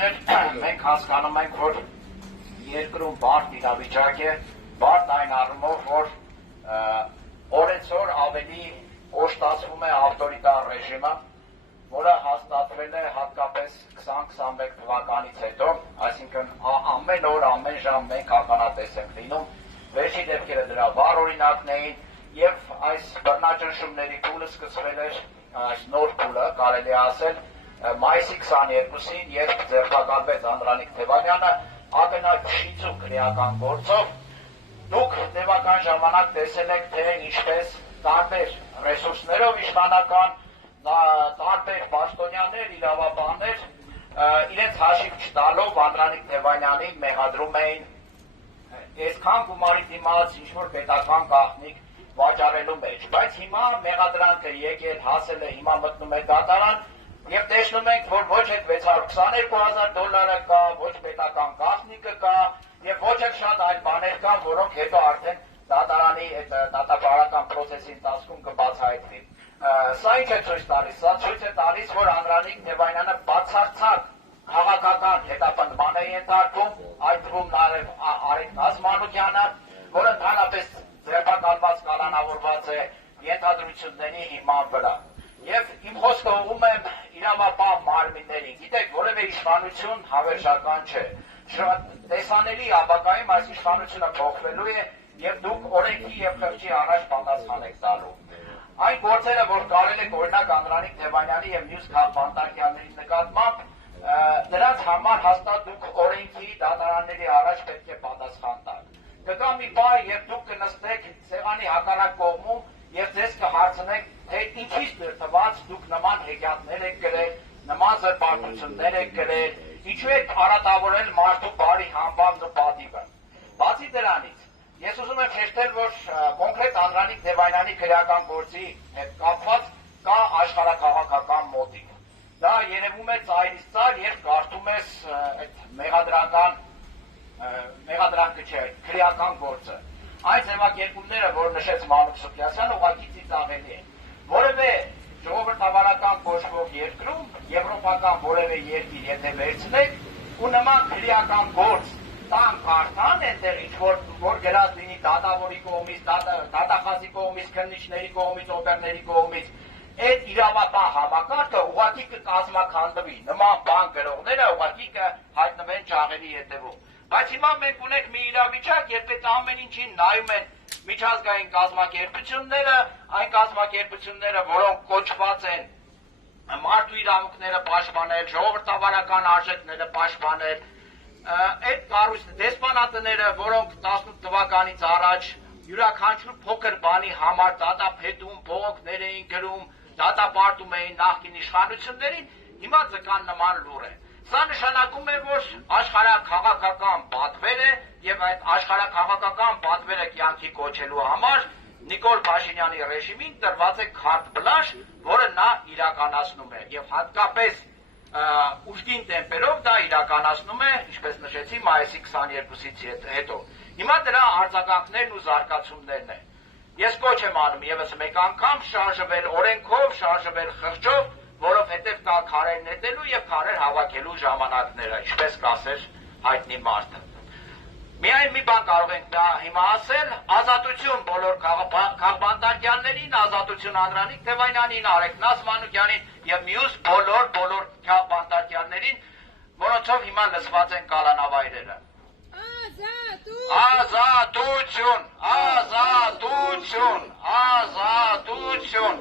Գնահատականներ, մենք հասկանում ենք, որ երկրում բարդ իրավիճակ է, բարդ այն առումով, որ օրեցօր ավելի օժտացվում է ավտորիտար ռեժիմը, որը հաստատվել է հատկապես 20-21 թվականից հետո, այսինքն ամեն օր, ամեն ժամ մենք ականատես ենք լինում, վերջի դեպքերը դրա վառ օրինակն էին, եւ այս բռնաճնշումների փուլը սկսվել էր, այս նոր փուլը, կարելի է ասել, մայիսի 22-ին, երբ ձերբակալվեց Անդրանիկ Թևանյանը, ակնարկիչու քրեական գործով, դուք տևական ժամանակ տեսել եք, թե ինչպես տարբեր ռեսուրսներով իշխանական, տարբեր պաշտոնյաներ, իրավաբաններ, իրենց հաշիվ չտալով Անդրանիկ Թևանյանին մեղադրում էին այսքան գումարի դիմաց ինչ-որ պետական գաղտնիք վաճառելու մեջ, բայց հիմա մեղադրանքը եկել, հասել է, հիմա մտնում է դատարան, եւ տեսնում ենք, որ ոչ այդ $622,000 կա, ոչ պետական գաղտնիքը կա, եւ ոչ էլ շատ այլ բաներ կան, որոնք հետո արդեն դատարանի այդ դատապարտական process-ի ընթացքում կբացահայտվի։ Սա ինչ է ցույց տալիս, սա ցույց է տալիս, որ Անդրանիկ Թևանյանը բացարձակ քաղաքական հետապնդման է ենթարկվում, այդ թվում նաեւ Արեգ Նազմանյանը, որը ընդհանրապես ձերբակալված կալանավորված է ենթադրությունների հիման վրա։ Եվ իմ խոսքը ուղղում եմ իրավապահ մարմիններին, գիտեք, որևէ իշխանություն հավերժական չէ, տեսանելի ապագայում այս իշխանությունը փոխվելու է եւ դուք օրենքի եւ խղճի առաջ պատասխան եք տալու։ Այն գործերը, որ կարել եք օրինակ Անդրանիկ Թևանյանի եւ մյուս քաղաքապետարների նկատմամբ, դրանց համար հաստատ դուք օրենքի դատարանների առաջ պետք է պատասխան տաք։ Կգա մի բար, երբ դուք կնստեք սեղանի հակառակ կողմում եւ ձեզ կհարցնեք, թե ինչից դրդված դուք նման հեքիաթներ եք գրել, նման զրպարտություններ եք գրել, ինչու եք արատավորել մարդու բարի համբավն ու պատիվը։ Բացի դրանից, ես ուզում եմ շեշտել, որ կոնկրետ Անդրանիկ Թևանյանի քրեական գործի հետ կապված կա աշխարհաքաղաքական մոտիվ։ Դա երևում է ծայրից ծայր, երբ կարդում ես այդ մեղադրանքը չէ, քրեական գործը։ Այս ձևակերպումները, որ նշեց Մանուկ Սուփիասյանը, ուղղակի ծիծաղելի են։ Որևէ ժողովրդավարական կոչվող երկրում, եվրոպական որևէ երկիր եթե վերցնեք, ու նման քրեական գործ տան կարդան այնտեղ ինչ-որ գրած լինի դատավորի կողմից, դատախազի կողմից, քննիչների կողմից, օպերների կողմից, այդ իրավապահ համակարգը ուղղակի կկազմաքանդվի, նման բան գրողները ուղղակի կհայտնվեն ճաղերի հետևում։ Բայց հիմա մենք ունենք մի իրավիճակ, երբ այդ ամեն ինչին նայում են միջազգային կազմակերպությունները, այն կազմակերպությունները, որոնք կոչված են մարդու իրավունքները պաշտպանել, ժողովրդավարական արժեքները պաշտպանել, այդ կառույցները, դեսպանատները, որոնք 18 թվականից առաջ յուրաքանչյուր փոքր բանի համար դատապետում, բողոքներ էին գրում, դատապարտում էին նախկին իշխանություններին, հիմա ձգան նման լուր է։ Սա նշանակում է, որ աշխարհաքաղաքական պատվերը եւ այդ աշխարհաքաղաքական պատվերը կյանքի կոչելու համար Նիկոլ Փաշինյանի ռեժիմին տրված է քարտ բլանշ, որը նա իրականացնում է եւ հատկապես ուժգին տեմպերով դա իրականացնում է, ինչպես նշեցի, մայիսի 22-ից հետո։ Հիմա դրա արձագանքներն ու զարգացումներն են։ Ես կոչ եմ անում եւս մեկ անգամ շարժվել օրենքով, շարժվել խղճով, որովհետև կա քարեր նետելու եւ քարեր հավաքելու ժամանակները, ինչպես կասեր հայտնի մարդը։ Միայն մի բան կարող ենք հիմա ասել, ազատություն բոլոր քաղաքապետարյաններին, ազատություն Անդրանիկ Թևանյանին, Արեգ Նազմանյանին եւ մյուս բոլոր քաղաքապետարյաններին, որոնցով հիմա լսված են կալանավայրերը։ Ազատություն, ազատություն, ազատություն։